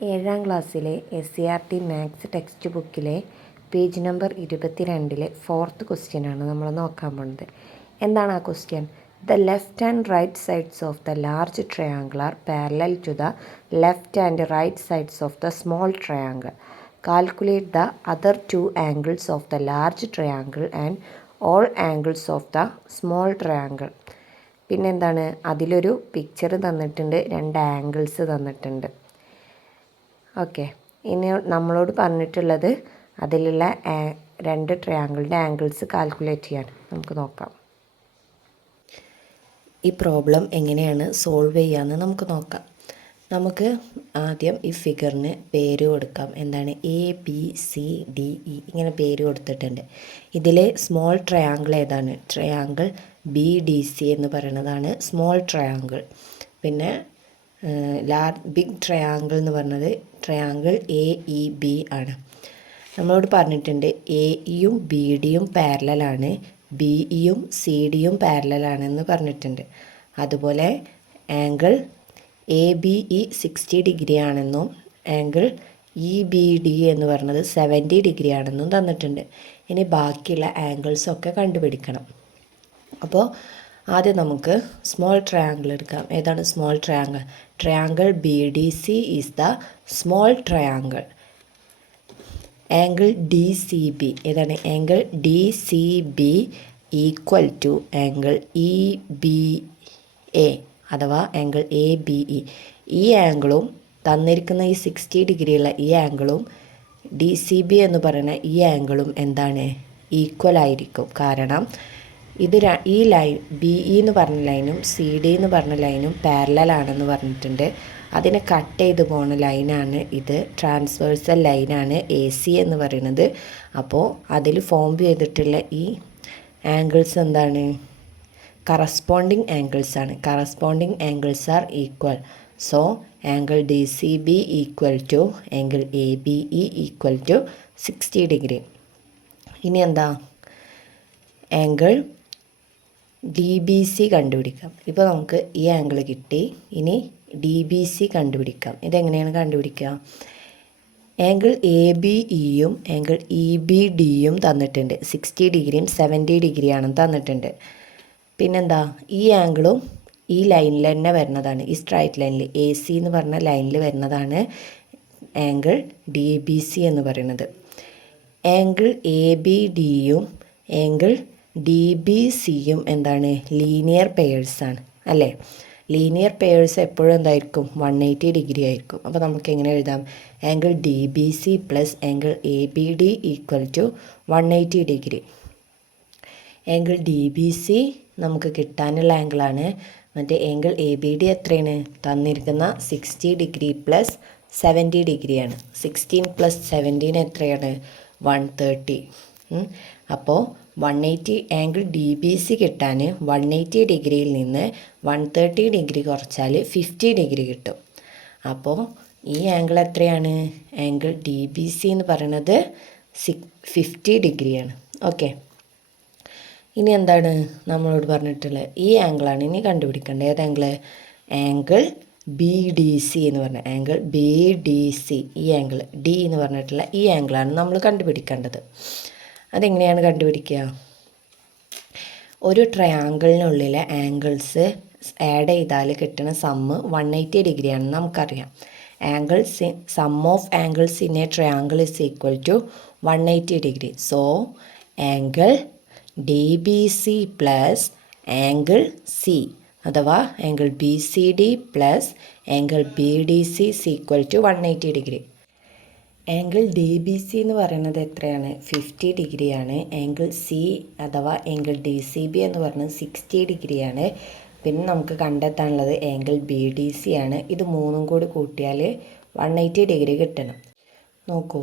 ഏഴാം ക്ലാസ്സിലെ SCERT maths text ബുക്കിലെ പേജ് നമ്പർ 22-ലെ 4th ക്വസ്റ്റ്യനാണ് നമ്മൾ നോക്കാൻ പോകുന്നത്. എന്താണ് ആ question? The left and right sides of the large triangle are parallel to the left and right sides of the small triangle. Calculate the other two angles of the large triangle and all angles of the small triangle. പിന്നെന്താണ്, അതിലൊരു picture തന്നിട്ടുണ്ട്, രണ്ട് angles തന്നിട്ടുണ്ട്. Okay, ഇനി നമ്മളോട് പറഞ്ഞിട്ടുള്ളത് അതിലുള്ള രണ്ട് ട്രയാങ്കിളിൻ്റെ ആംഗിൾസ് കാൽക്കുലേറ്റ് ചെയ്യാൻ. നമുക്ക് നോക്കാം. ഈ പ്രോബ്ലം എങ്ങനെയാണ് സോൾവ് ചെയ്യാമെന്ന് നമുക്ക് നോക്കാം. നമുക്ക് ആദ്യം ഈ ഫിഗറിന് പേര് കൊടുക്കാം. എന്താണ്? ABCDE ഇങ്ങനെ പേര് കൊടുത്തിട്ടുണ്ട്. ഇതിൽ സ്മോൾ ട്രയാങ്കിൾ ഏതാണ്? ട്രയാങ്കിൾ BDC എന്ന് പറയുന്നതാണ് സ്മോൾ ട്രയാങ്കിൾ. പിന്നെ ബിഗ് ട്രയാങ്കിൾ എന്ന് പറഞ്ഞത് ട്രയാങ്കിൾ AEB ആണ്. നമ്മളോട് പറഞ്ഞിട്ടുണ്ട് AEയും BDയും പാരലലാണ്, BEയും CDയും പാരലലാണെന്ന് പറഞ്ഞിട്ടുണ്ട്. അതുപോലെ ആംഗിൾ ABE 60 ഡിഗ്രി ആണെന്നും ആംഗിൾ EBD എന്ന് പറഞ്ഞത് 70 ഡിഗ്രി ആണെന്നും തന്നിട്ടുണ്ട്. ഇനി ബാക്കിയുള്ള ആംഗിൾസൊക്കെ കണ്ടുപിടിക്കണം. അപ്പോൾ ആദ്യം നമുക്ക് സ്മോൾ ട്രയാങ്കിൾ എടുക്കാം. ഏതാണ് small triangle? Triangle BDC is the small triangle. Angle DCB ഏതാണ്? Angle DCB equal to angle EBA അഥവാ ആംഗിൾ ABE. ഈ ആംഗിളും തന്നിരിക്കുന്ന ഈ 60 ഡിഗ്രിയുള്ള ഈ ആംഗിളും DCB എന്ന് പറയുന്ന ഈ ആംഗിളും എന്താണ്? ഈക്വൽ ആയിരിക്കും. കാരണം ഇത് ഈ ലൈൻ BE എന്ന് പറഞ്ഞ ലൈനും CD എന്ന് പറഞ്ഞ ലൈനും പാരലലാണെന്ന് പറഞ്ഞിട്ടുണ്ട്. അതിനെ കട്ട് ചെയ്ത് പോകുന്ന ലൈനാണ് ഇത്. ട്രാൻസ്വേഴ്സൽ ലൈനാണ് AC എന്ന് പറയുന്നത്. അപ്പോൾ അതിൽ ഫോം ചെയ്തിട്ടുള്ള ഈ ആംഗിൾസ് എന്താണ്? കറസ്പോണ്ടിങ് ആംഗിൾസ് ആണ്. Corresponding angles are equal. So angle DCB equal to angle ABE equal to 60 degree. ഇനി എന്താ? ആംഗിൾ DBC കണ്ടുപിടിക്കാം. ഇപ്പോൾ നമുക്ക് ഈ ആംഗിൾ കിട്ടി. ഇനി DBC കണ്ടുപിടിക്കാം. ഇതെങ്ങനെയാണ് കണ്ടുപിടിക്കുക? ആംഗിൾ ABEയും ആംഗിൾ EBDയും തന്നിട്ടുണ്ട്. 60 ഡിഗ്രിയും 70 ഡിഗ്രിയാണെന്ന് തന്നിട്ടുണ്ട്. പിന്നെന്താ? ഈ ആംഗിളും ഈ ലൈനിൽ തന്നെ വരുന്നതാണ്. ഈ സ്ട്രൈറ്റ് ലൈനിൽ AC എന്ന് പറഞ്ഞ ലൈനിൽ വരുന്നതാണ് ആംഗിൾ DBC എന്ന് പറയുന്നത്. ആംഗിൾ ABDയും ആംഗിൾ DBCയും എന്താണ്? ലീനിയർ പെയേഴ്സാണ് അല്ലേ? ലീനിയർ പെയേഴ്സ് എപ്പോഴും എന്തായിരിക്കും? 180 ഡിഗ്രി ആയിരിക്കും. അപ്പോൾ നമുക്ക് എങ്ങനെ എഴുതാം? Angle DBC plus angle ABD equal to 180 degree. Angle DBC നമുക്ക് കിട്ടാനുള്ള ആംഗിളാണ്. മറ്റേ ആംഗിൾ ABD എത്രയാണ്? തന്നിരിക്കുന്ന 60 ഡിഗ്രി പ്ലസ് 70 ഡിഗ്രിയാണ്. 16 പ്ലസ് 17 എത്രയാണ്? 130. അപ്പോൾ 180 ആംഗിൾ DBC കിട്ടാൻ 180 ഡിഗ്രിയിൽ നിന്ന് 130 ഡിഗ്രി കുറച്ചാൽ 50 ഡിഗ്രി കിട്ടും. അപ്പോൾ ഈ ആംഗിൾ എത്രയാണ്? ആംഗിൾ DBC എന്ന് പറയുന്നത് 50 ഡിഗ്രിയാണ്. ഓക്കെ, ഇനി എന്താണ് നമ്മളോട് പറഞ്ഞിട്ടുള്ളത്? ഈ ആംഗിളാണ് ഇനി കണ്ടുപിടിക്കേണ്ടത്. ഏത് ആംഗിൾ? ആംഗിൾ BDC എന്ന് പറഞ്ഞ ആംഗിൾ BDC. ഈ ആംഗിൾ D എന്ന് പറഞ്ഞിട്ടുള്ള ഈ ആംഗിളാണ് നമ്മൾ കണ്ടുപിടിക്കേണ്ടത്. അതെങ്ങനെയാണ് കണ്ടുപിടിക്കുക? ഒരു ട്രയാങ്കിളിനുള്ളിലെ ആംഗിൾസ് ആഡ് ചെയ്താൽ കിട്ടുന്ന സമ്മ് 180 ഡിഗ്രിയാണെന്ന് നമുക്കറിയാം. Sum of angles in a triangle is equal to 180 degree. So angle DBC plus angle C അഥവാ angle BCD plus angle BDC is equal to 180 degree. Angle DBC എന്ന് പറയുന്നത് എത്രയാണ്? 50 ഡിഗ്രിയാണ്. ആംഗിൾ C അഥവാ ആംഗിൾ DCB എന്ന് പറയുന്നത് 60 ഡിഗ്രിയാണ്. പിന്നെ നമുക്ക് കണ്ടെത്താനുള്ളത് ആംഗിൾ BDC ആണ്. ഇത് മൂന്നും കൂടി കൂട്ടിയാൽ 180 ഡിഗ്രി കിട്ടണം. നോക്കൂ,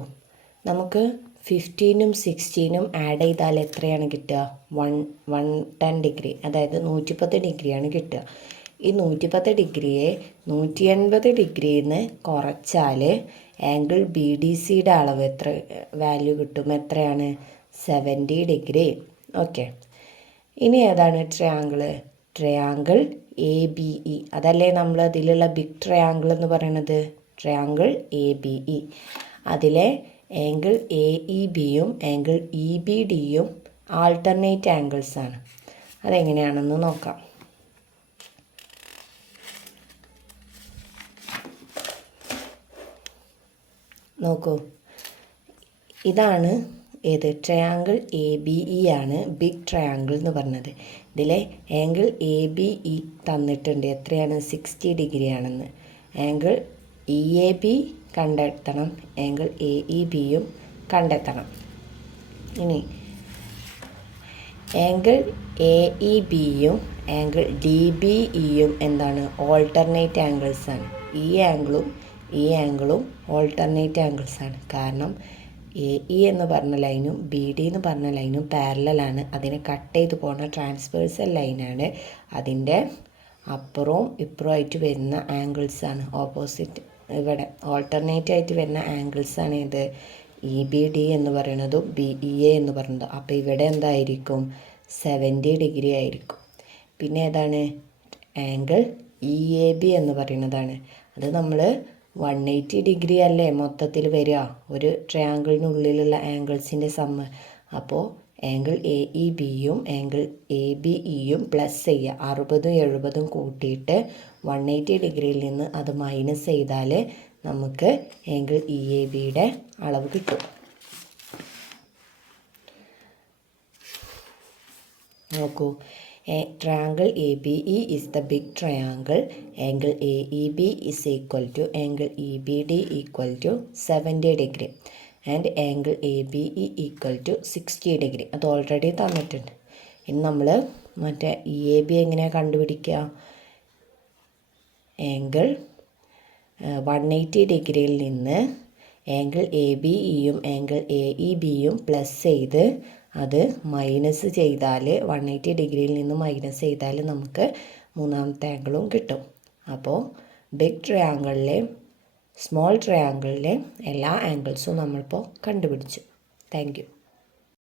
നമുക്ക് 15ഉം 16ഉം ആഡ് ചെയ്താൽ എത്രയാണ് കിട്ടുക? 110 ഡിഗ്രി, അതായത് 110 ഡിഗ്രിയാണ് കിട്ടുക. ഈ 110 ഡിഗ്രിയെ 180 ഡിഗ്രിയിൽ നിന്ന് കുറച്ചാൽ ആംഗിൾ BDCയുടെ അളവ് എത്ര വാല്യൂ കിട്ടും? എത്രയാണ്? 70 ഡിഗ്രി. ഓക്കെ, ഇനി ഏതാണ് ട്രയാങ്കിൾ? Triangle ABE. അതല്ലേ നമ്മൾ അതിലുള്ള ബിഗ് ട്രയാങ്കിൾ എന്ന് പറയുന്നത്? Triangle A B E. അതിലെ ആംഗിൾ എ ഇ ബിയും ആംഗിൾ ഇ ബി ഡിയും ആൾട്ടർനേറ്റ് ആംഗിൾസാണ്. അതെങ്ങനെയാണെന്ന് നോക്കാം. നോക്കൂ, ഇതാണ് ഏത് ട്രയാങ്കിൾ എ ബി ഇ ആണ് ബിഗ് ട്രയാങ്കിൾ എന്ന് പറഞ്ഞത്. ഇതിലെ ആംഗിൾ എ ബി ഇ തന്നിട്ടുണ്ട്, എത്രയാണ് 60 ഡിഗ്രി ആണെന്ന്. ആംഗിൾ ഇ എ ബി കണ്ടെത്തണം, ആംഗിൾ എ ഇ ബിയും കണ്ടെത്തണം. ഇനി ആംഗിൾ എ ഇ ബിയും ആംഗിൾ ഡി ബി ഇയും എന്താണ്? ഓൾട്ടർനേറ്റ് ആംഗിൾസാണ്. ഈ ആംഗിളും ഓൾട്ടർനേറ്റ് ആംഗിൾസാണ്. കാരണം എ ഇ എന്ന് പറഞ്ഞ ലൈനും ബി ഡി എന്ന് പറഞ്ഞ ലൈനും പാരലലാണ്. അതിനെ കട്ട് ചെയ്ത് പോകുന്ന ട്രാൻസ്വേഴ്സൽ ലൈനാണ്. അതിൻ്റെ അപ്പുറവും ഇപ്പുറമായിട്ട് വരുന്ന ആംഗിൾസാണ് ഓപ്പോസിറ്റ്. ഇവിടെ ഓൾട്ടർനേറ്റ് ആയിട്ട് വരുന്ന ആംഗിൾസാണ് ഇത് ഇ ബി ഡി എന്ന് പറയുന്നതും ബി ഇ എ എന്ന് പറയുന്നതും. അപ്പോൾ ഇവിടെ എന്തായിരിക്കും? 70 ഡിഗ്രി ആയിരിക്കും. പിന്നെ ഏതാണ്? ആംഗിൾ ഇ എ ബി എന്ന് പറയുന്നതാണ്. അത് നമ്മൾ 180 ഡിഗ്രി അല്ലേ മൊത്തത്തിൽ വരിക ഒരു ട്രയാങ്കിളിനുള്ളിലുള്ള ആംഗിൾസിൻ്റെ സമ്മ്. അപ്പോൾ ആംഗിൾ എ ഇ ബിയും ആംഗിൾ എ ബി ഇയും പ്ലസ് ചെയ്യുക. 60ഉം 70ഉം കൂട്ടിയിട്ട് 180 ഡിഗ്രിയിൽ നിന്ന് അത് മൈനസ് ചെയ്താൽ നമുക്ക് ആംഗിൾ ഇ എ ബിയുടെ അളവ് കിട്ടും. നോക്കൂ, triangle ABE is the big triangle. Angle AEB is equal to angle EBD equal to 70 degree and angle ABE equal to 60 degree. അത് ഓൾറെഡി തന്നിട്ടുണ്ട്. ഇനി നമ്മൾ മറ്റേ ഇ എ ബി എങ്ങനെയാണ് കണ്ടുപിടിക്കുക? ആംഗിൾ 180 ഡിഗ്രിയിൽ നിന്ന് ആംഗിൾ എ ബി ഇയും ആംഗിൾ എ ഇ ബിയും പ്ലസ് ചെയ്ത് അത് മൈനസ് ചെയ്താൽ 180 ഡിഗ്രിയിൽ നിന്ന് മൈനസ് ചെയ്താൽ നമുക്ക് മൂന്നാമത്തെ ആംഗിളും കിട്ടും. അപ്പോൾ ബിഗ് ട്രയാങ്കിളിലെ സ്മോൾ ട്രയാങ്കിളിലെ എല്ലാ ആംഗിൾസും നമ്മളിപ്പോൾ കണ്ടുപിടിച്ചു. Thank you.